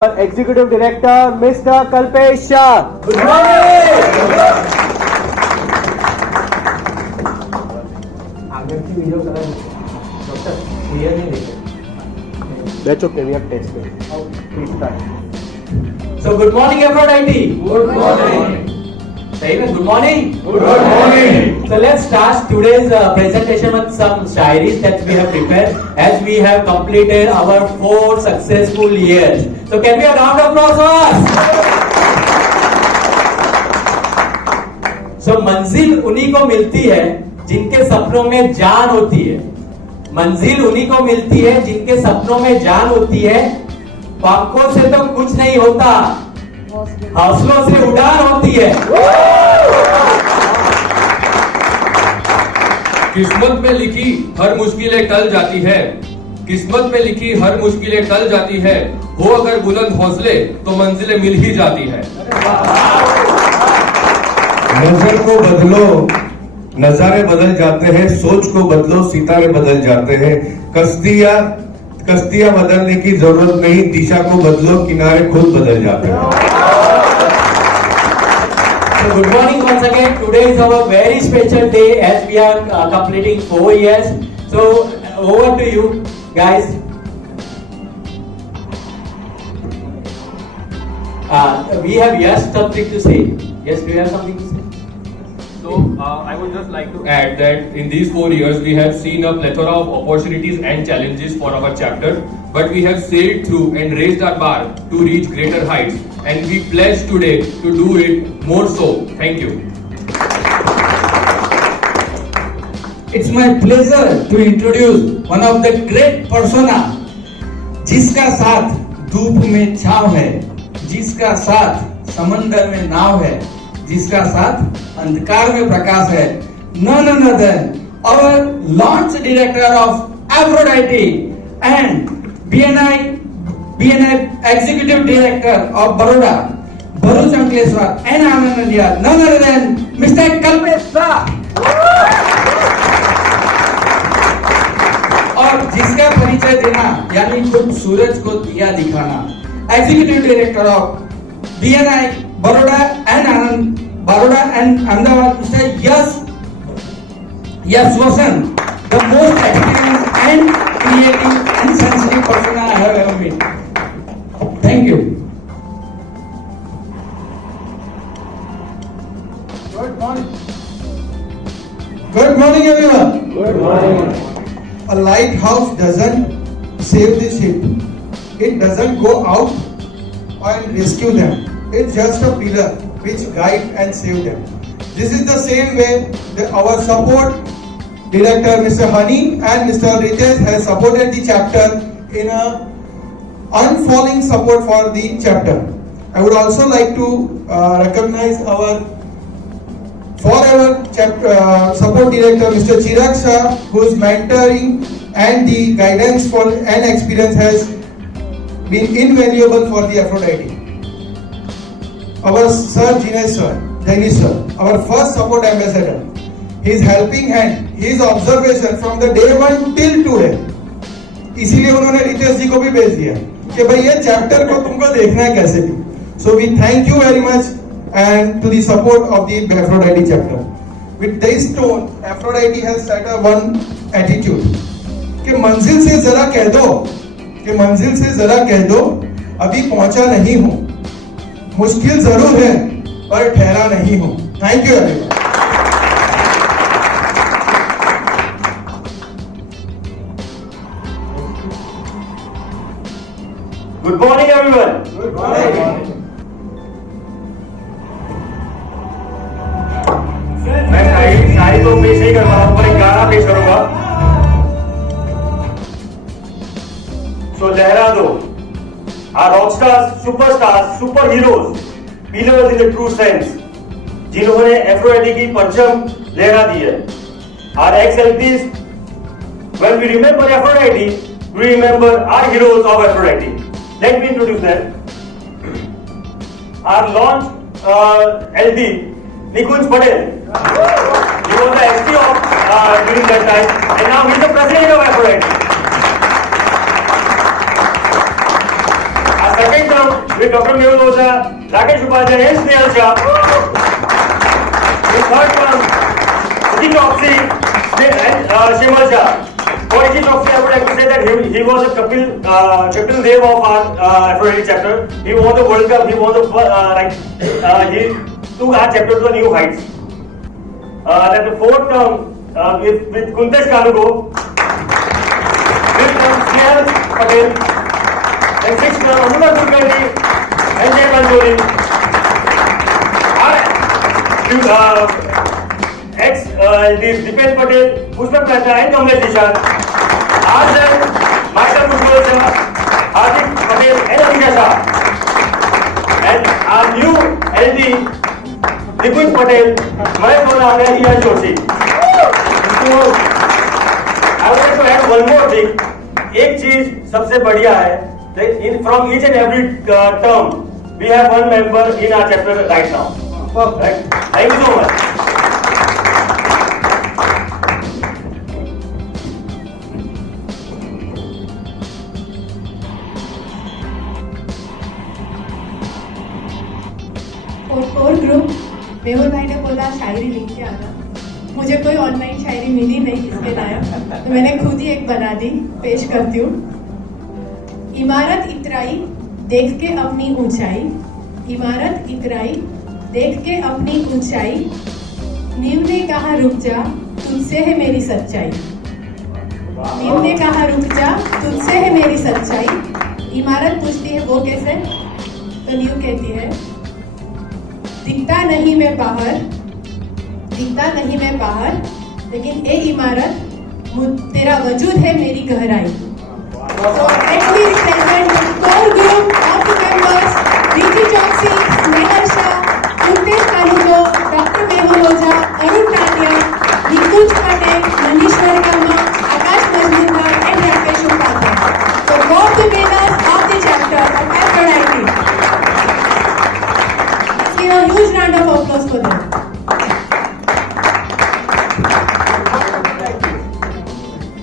Executive Director, Mr. Kalpesh Shah. Good morning. आगे की video करा डॉक्टर क्लियर नहीं देखे. That's okay, we have tested. Please start. So good morning Aphrodite. Good morning. सही में good morning. Good morning. So let's start today's presentation with some shairis that we have prepared as we have completed our 4 successful years. So can we have a round of applause for us? So मंजिल उन्हीं को मिलती है जिनके सपनों में जान होती है. मंजिल उन्हीं को मिलती है जिनके सपनों में जान होती है. पंखों से तो कुछ नहीं होता, हौसलों से उड़ान होती है. किस्मत में लिखी हर मुश्किलें टल जाती है. किस्मत में लिखी हर मुश्किलें टल जाती है. हो अगर बुलंद हौसले तो मंजिलें मिल ही जाती है. नजर को बदलो, नजारे बदल जाते हैं. सोच को बदलो, सितारे बदल जाते हैं. कश्तियां बदलने की जरूरत नहीं. दिशा को बदलो, किनारे खुद बदल जाते हैं. So good morning once again. Today is our very special day as we are completing 4 years. So over to you guys. We have yes something to say. Yes, do you have something to say? So I would just like to add that in these 4 years we have seen a plethora of opportunities and challenges for our chapter, but we have sailed through and raised our bar to reach greater heights, and we pledge today to do it more so. Thank you. It's my pleasure to introduce one of the great persona जिसका साथ धूप में छाव है, जिसका साथ समंदर में नाव है, जिसका साथ अंधकार में प्रकाश है. None other than our launch director of Aphrodite and BNI executive director of Baroda, Bharuch Ankleshwar and Anand India. None other than Mr. Kalpesh Shah. और जिसका परिचय देना यानी खुद सूरज को दिया दिखाना. Executive director of BNI Baroda and Anand Baroda and Ahmedabad, Mr. Yash Vasan, the most experienced and creative and sensitive person I have ever met. Thank you. Good morning. Good morning, everyone. Good morning. A lighthouse doesn't save the ship. It doesn't go out and rescue them. It's just a pillar which guide and save them. This is the same way that our support director Mr. Hani and Mr. Ritesh has supported the chapter in a unfalling support for the chapter. I would also like to recognize our forever support director Mr. Chirag Shah, whose mentoring and the guidance for and experience has been invaluable for the Aphrodite. Our sir Jainesh sir, our first support ambassador. His helping hand, his observation from the day 1 till 2 है. इसीलिए उन्होंने रितेश जी को भी भेज दिया कि भाई ये चैप्टर को तुमको देखना है कैसे भी. So we thank you very much and to the support of the Aphrodite chapter. With this tone, Aphrodite has set a one attitude कि मंजिल से जरा कह दो अभी पहुंचा नहीं हूं. मुश्किल जरूर है पर ठहरा नहीं हूं. Thank you everyone. Good morning, everyone. Good morning. मैं शायरी तो पेश नहीं कर रहा हूँ, पर एक गाना पेश करूंगा. So लहरा दो. Our rock stars, superstars, super heroes, pillars in the true sense, जिन्होंने एफ्रोडाइटी की परचम लहरा दी है. Our ex-LPs, when we remember Aphrodite, we remember our heroes of Aphrodite. Let me introduce them. Our launch LP, Nikunj Patel. He was the SP of during that time, and now he is the president of Aphrodite. Our second welcome with Dr. Mehul Oza, Rakesh Upadhyay and Snehal Shah. In third term, Rishi Choksey and Shemal Shah. For Rishi Choksey, I would like to say that he was a Kapil Dev of our Aphrodite chapter. He won the World Cup. He won the he took our chapter to the new heights. That the fourth term with Kuntesh Kanugo, fifth term Snehal Patel, and sixth term Anurag Kulkarni and Jay Pancholi. Dipen Patel, Pushpak Mehta and Kamlesh Nishad. Ours and Master Pushpak Shah, Hardik Patel and Amisha Shah. And our new LD, Nikunj Patel, Mahesh Bhola and Ian Joshi. So, I would like to add one more thing. एक चीज सबसे बढ़िया है that from each and every term we have one member in our chapter right now. Right? Thank you so much. Core group Mehul भाई ने बोला शायरी लिख के आना। मुझे कोई ऑनलाइन शायरी मिली नहीं इसके लायक, तो मैंने खुद ही एक बना दी, पेश करती हूँ। इमारत इतराई देख के अपनी ऊंचाई, इमारत इतराई देख के अपनी ऊंचाई, नीम ने कहा रुक जा तुझसे है मेरी सच्चाई, नीम ने कहा रुक जा तुझसे है मेरी सच्चाई। इमारत पूछती है वो कैसे, तो नीम कहती है दिखता नहीं मैं बाहर, दिखता नहीं मैं बाहर, लेकिन ए इमारत तेरा वजूद है मेरी गहराई। So let me present the core group of the members: Rishi Choksey, Snehal Shah, Kuntesh Kanugo, Dr. Mehul Oza, Arun Tatia, Nikunj Patel, Manish Verma, Akash Majmundar, and Rakesh Upadhyay. So both the winners of the chapter of Aphrodite. Let's give a huge round of applause for them.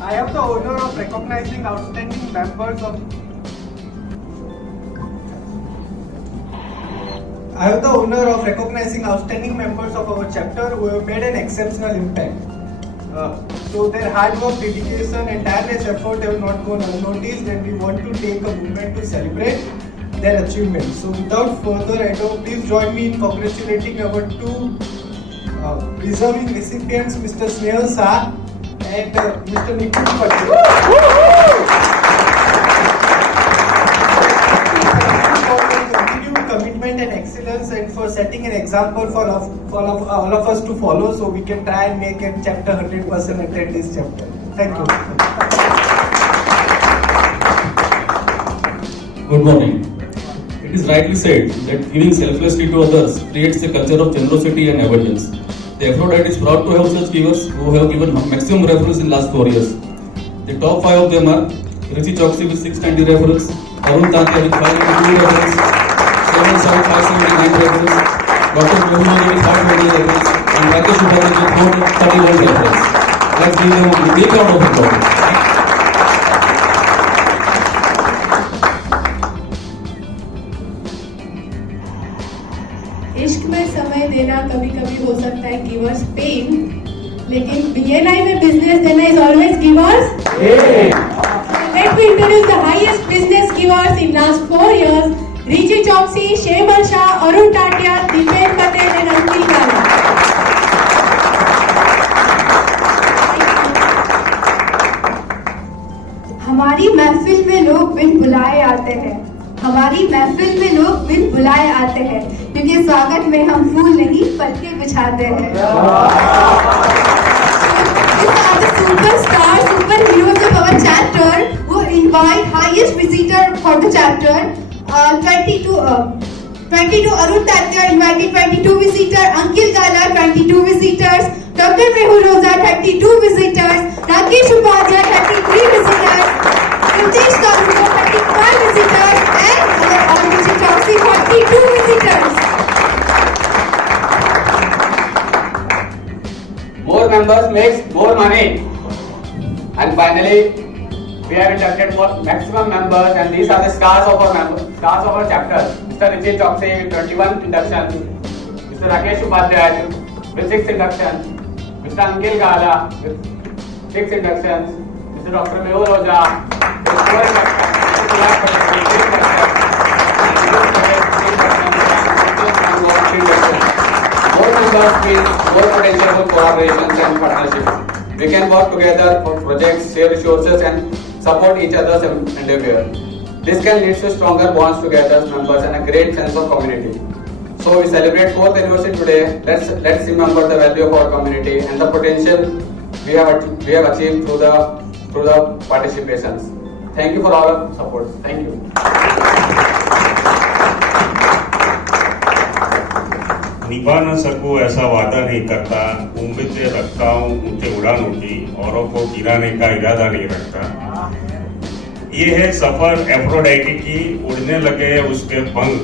I have the honor of recognizing outstanding members of. I have the honor of recognizing outstanding members of our chapter who have made an exceptional impact. So their hard work, dedication, and tireless effort have not gone unnoticed, and we want to take a moment to celebrate their achievements. So without further ado, please join me in congratulating our two deserving recipients, Mr. Snehal Shah and Mr. Nikunj Patel. For their continued commitment and excellence, and for setting an example for all of us to follow, so we can try and make a chapter 100% attend this chapter. Thank you. Good morning. It is rightly said that giving selflessly to others creates a culture of generosity and abundance. The Aphrodite is proud to have such givers who have given maximum referrals in last 4 years. The top 5 of them are Rishi Choksey with 690 referrals, Arun Tatia with 592 referrals, Shemal Shah with 579 referrals, Dr. Mehul Oza with 520 referrals, and Rakesh Upadhyay with 431 referrals. Let's give them a big round of applause. इश्क में समय देना कभी कभी हो सकता है givers pen, लेकिन BNI में बिजनेस देना is always givers. Let me introduce the highest business givers in last 4 years: Rishi Choksey, Shemal Shah, Arun Tatia, Dipen Patel and Ankil Gala. हमारी महफिल में लोग बिन बुलाए आते हैं, हमारी महफिल में लोग बिन बुलाए आते हैं, क्योंकि स्वागत में हम फूल नहीं पत्ते बिछाते हैं। These are the superstars, superheroes of our chapter who invite highest visitor for the chapter. 22 Arun Tatia invited 22 visitors, Ankil Gala 22 visitors, Dr. Mehul Oza 32 visitors, Rakesh Upadhyay 33 visitors, Kuntesh Kanugo 35 visitors, and our Rishi Choksey 42 visitors. More members makes more money. And finally, we have inducted more maximum members, and these are the stars of our stars of our chapter. Mr. Nitin Chokse with 21 inductions, Mr. Rakesh Upadhyay with 6 inductions, Mr. Ankil Gala with 6 inductions, Mr. Dr. Mehul Roja with 4 inductions, Mr. Kulak Patel with 3 inductions, More members means more potential for collaborations and partnerships. We can work together for projects, share resources and support each other's endeavor. This can lead to stronger bonds together as members and a great sense of community. So we celebrate 4th anniversary today. Let's remember the value of our community and the potential we have achieved through the participations. Thank you for all your support. Thank you. निभा न सकूं ऐसा वादा नहीं करता, उम्मीदें रखता हूँ ऊंचे उड़ानों की, औरों को गिराने का इरादा नहीं रखता। ये है सफर एफ्रोडाइटी की, उड़ने लगे उसके पंख,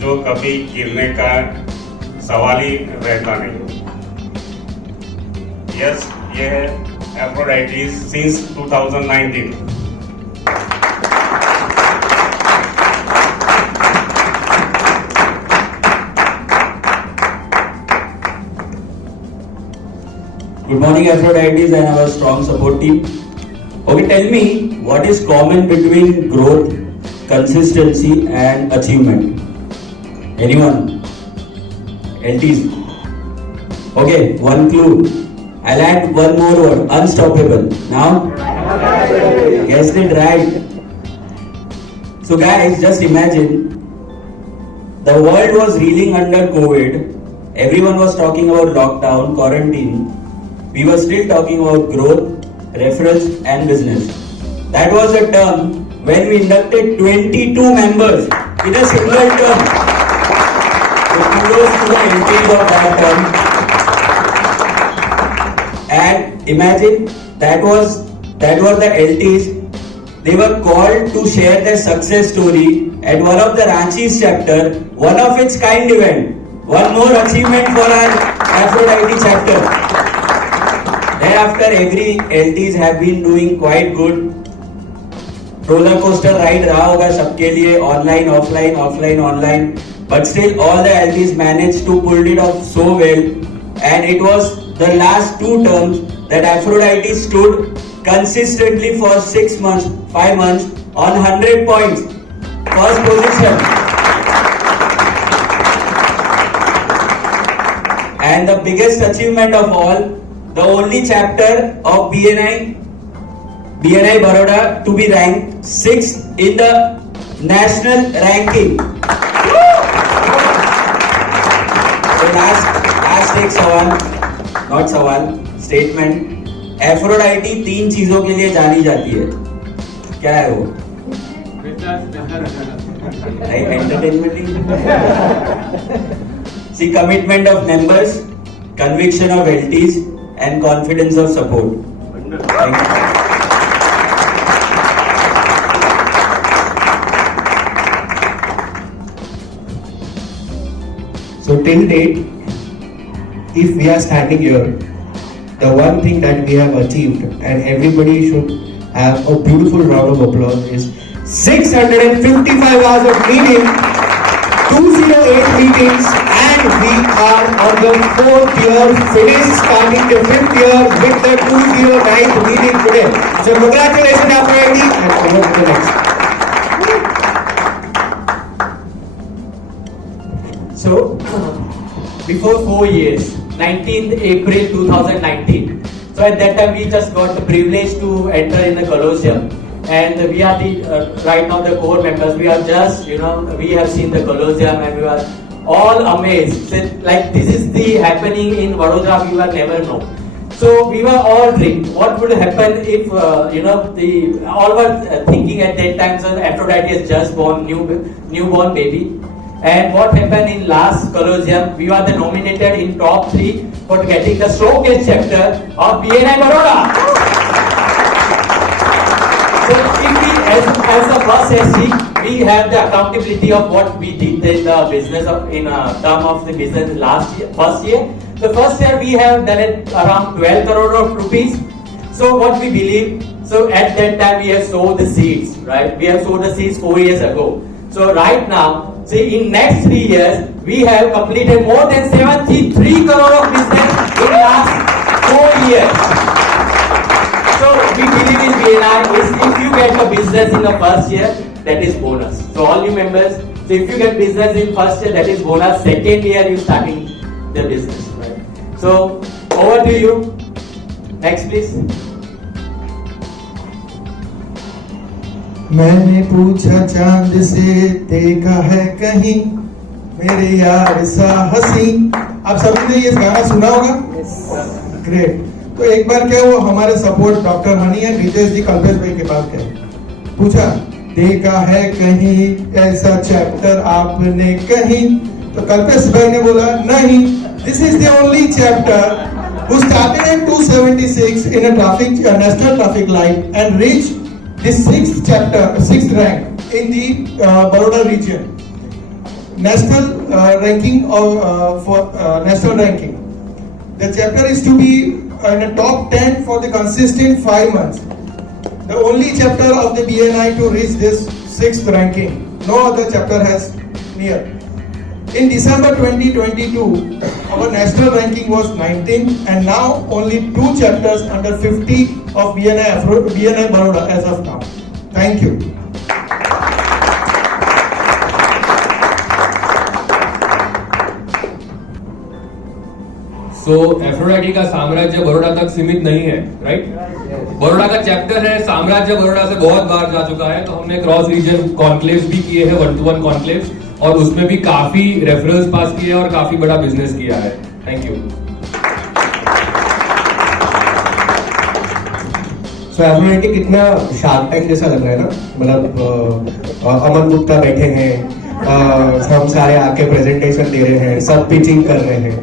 जो कभी गिरने का सवाल ही रहता नहीं। यस, ये है Aphrodite since 2019। Good morning, Aphrodites and our strong support team. Okay, tell me what is common between growth, consistency, and achievement. Anyone? LTs. Okay, one clue. I'll add one more word. Unstoppable. Now, guessed it right. So, guys, just imagine the world was reeling under COVID. Everyone was talking about lockdown, quarantine. We were still talking about growth, referrals and business. That was the term when we inducted 22 members in a single term. So kudos to the LTs of that term. And imagine that was the LTs. They were called to share their success story at one of the Ranchi's chapter, one of its kind event. One more achievement for our Aphrodite chapter. Thereafter, every LTs have been doing quite good. Roller coaster ride रहा होगा सबके लिए, online, offline, offline, online. But still, all the LTs managed to pull it off so well. And it was the last 2 terms that Aphrodite stood consistently for 6 months, 5 months on 100 points. First position. And the biggest achievement of all, the only chapter of BNI Baroda to be ranked 6th in the national ranking. So last एक सवाल, not सवाल, statement. Aphrodite 3 चीजों के लिए जानी जाती है. क्या है वो? Entertainment. See, commitment of members, conviction of LTs, and confidence of support. Thank you. So till date, if we are standing here, the one thing that we have achieved, and everybody should have a beautiful round of applause, is 655 hours of meeting, 208 meetings, and we are on the 4th year, finished starting the 5th year with the 209th meeting today. So congratulations, Aphrodite, and over to the next. So, before 4 years, 19th April 2019. So at that time we just got the privilege to enter in the Colosseum. And we are the, right now the core members, we are just, we have seen the Colosseum and we are all amazed. So, like this is the happening in Vadodara, we were never know. So we were all dreaming, what would happen if, all were thinking at that time, so Aphrodite has just born, newborn baby. And what happened in last Colosseum, we were nominated in top 3 for getting the showcase chapter of BNI Baroda. So if we, as the first SC, we have the accountability of what we did in the business in term of the business first year. The first year we have done it around 12 crore of rupees. So what we believe, so at that time we have sowed the seeds, right? We have sowed the seeds 4 years ago. So right now, see, in next 3 years, we have completed more than 73 crore of business in last 4 years. So we believe in BNI is if you get a business in the first year, that is bonus. So all you members, so if you get business in first year, that is bonus. Second year, you starting the business. Right? So over to you. Next, please. मैंने पूछा चांद से देखा है कहीं मेरे यार सा हंसी। आप सभी ने ये गाना सुना होगा? ग्रेट। तो एक बार क्या वो हमारे support doctor honey and Ritesh ji Kalpesh भाई के पास गए, पूछा देखा है कहीं ऐसा चैप्टर आपने कहीं? तो कल्पेश भाई ने बोला नहीं, this is the only chapter who started in 276 in a national traffic light and reached the 6th rank in the Baroda region, national ranking for national ranking. The chapter is to be in the top 10 for the consistent 5 months. The only chapter of the BNI to reach this 6th ranking. No other chapter has near. In December 2022, our national ranking was 19, and now only 2 chapters under 50 of BNI Baroda as of now. Thank you. So Aphrodite का साम्राज्य बड़ौदा तक सीमित नहीं है, right? Baroda का chapter है, साम्राज्य बड़ौदा से बहुत बार जा चुका है। तो हमने क्रॉस रीजन कॉन्क्लेव्स भी किए हैं, 1-to-1 कॉन्क्लेव्स, और उसमें भी काफी रेफरेंस पास किए और काफी बड़ा बिजनेस किया है। Thank you. सो एफ्रोडाइटी कितना शार्क टैंक जैसा लग रहा है ना, मतलब अमन गुप्ता बैठे हैं, हम सारे आके प्रेजेंटेशन दे रहे हैं, सब पिचिंग कर रहे हैं,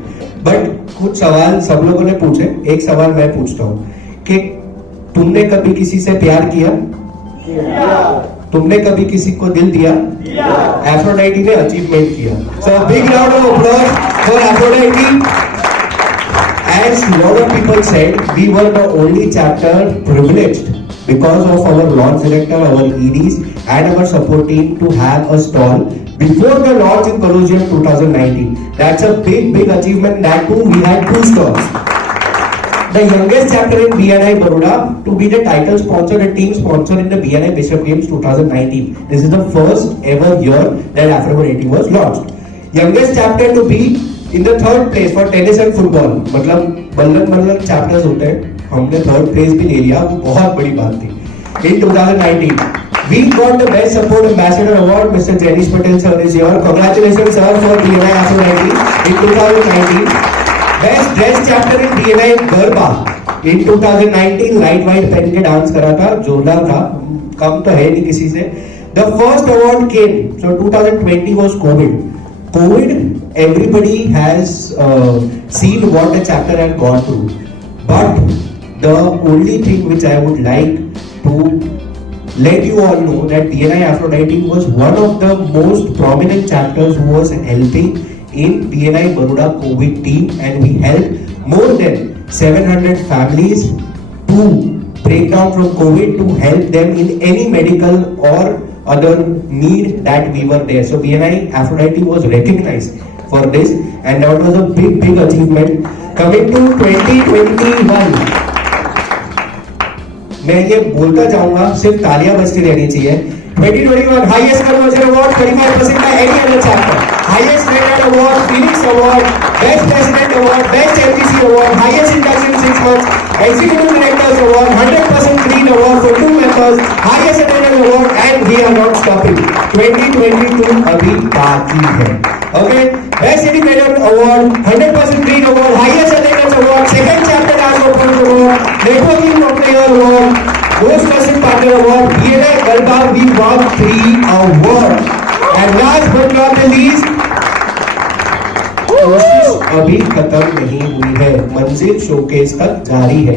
बट कुछ सवाल सब लोगों ने पूछे, एक सवाल मैं पूछता हूँ कि तुमने कभी किसी से प्यार किया? तुमने कभी किसी को दिल दिया? एफ्रोडाइटी ने अचीवमेंट किया। So big round of applause for Aphrodite. As lot of people said, we were the only chapter privileged because of our launch director, our EDs, and our support team to have a stall before the launch in Colosseum 2019. That's a big achievement. That too, we had 2 stalls. The youngest chapter in BNI Baroda to be the title sponsor, the team sponsor in the BNI Bishop Games 2019. This is the first ever year that Afro-80 was launched. Youngest chapter to be in the 3rd place for tennis and football. मतलब बल्लन chapters होते हैं, हमने 3rd place भी ले लिया, वो बहुत बड़ी बात थी। In 2019, we got the Best Support Ambassador Award. Mr. Jenish Patel sir is here. Congratulations sir for BNI Afro-80 in 2019. Best Dress Chapter in BNI garba in 2019, light white पहन के डांस करा था, जोरदार था, कम तो है नहीं किसी से। The first award came, so 2020 was COVID, everybody has seen what the chapter had gone through. But the only thing which I would like to let you all know that BNI Afro-80 was one of the most prominent chapters who was helping in BNI Baroda COVID team, and we helped more than 700 families to break down from COVID to help them in any medical or other need that we were there. So BNI Afro-80 was recognized for this, and that was a big achievement. Coming to 2021, मैं ये बोलता जाऊंगा, सिर्फ तालियां बजती रहनी चाहिए। 2021 highest conversion award 35% by any other chapter, highest rated award Phoenix Award, best president award, best MTC award, highest induction 6 months, executive directors award, 100% green award for 2 members, highest attendance award, and we are not stopping. 2022 अभी बाकी है। Okay, best independent award, 100% green award, highest attendance award, second chapter as open award, networking of the year award, most trusted partner award, BNI Galba, we won 3 awards. And last but not the least, कोशिश अभी खत्म नहीं हुई है, मंजिल showcase तक जारी है।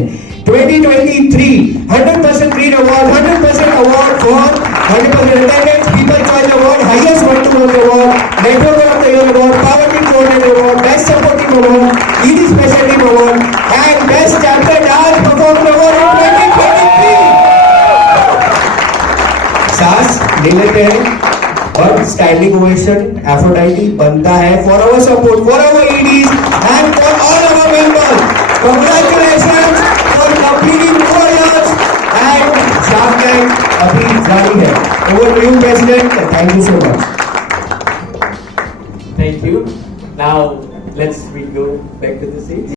2023 100% green award, 100% award for 100% attendance, people choice award, highest one-to-one award, network of the year award, power team coordinator award, best support team award, ED special team award, and best chapter dance performer award in 2023. सांस ले लेते हैं, But standing ovation, Aphrodite बनता है for our support, for our EDs and for all our members. Congratulations for completing 4 years and Shark Tank अभी जारी है. Over to you, President. Thank you so much. Thank you. Now let's we go back to the seats.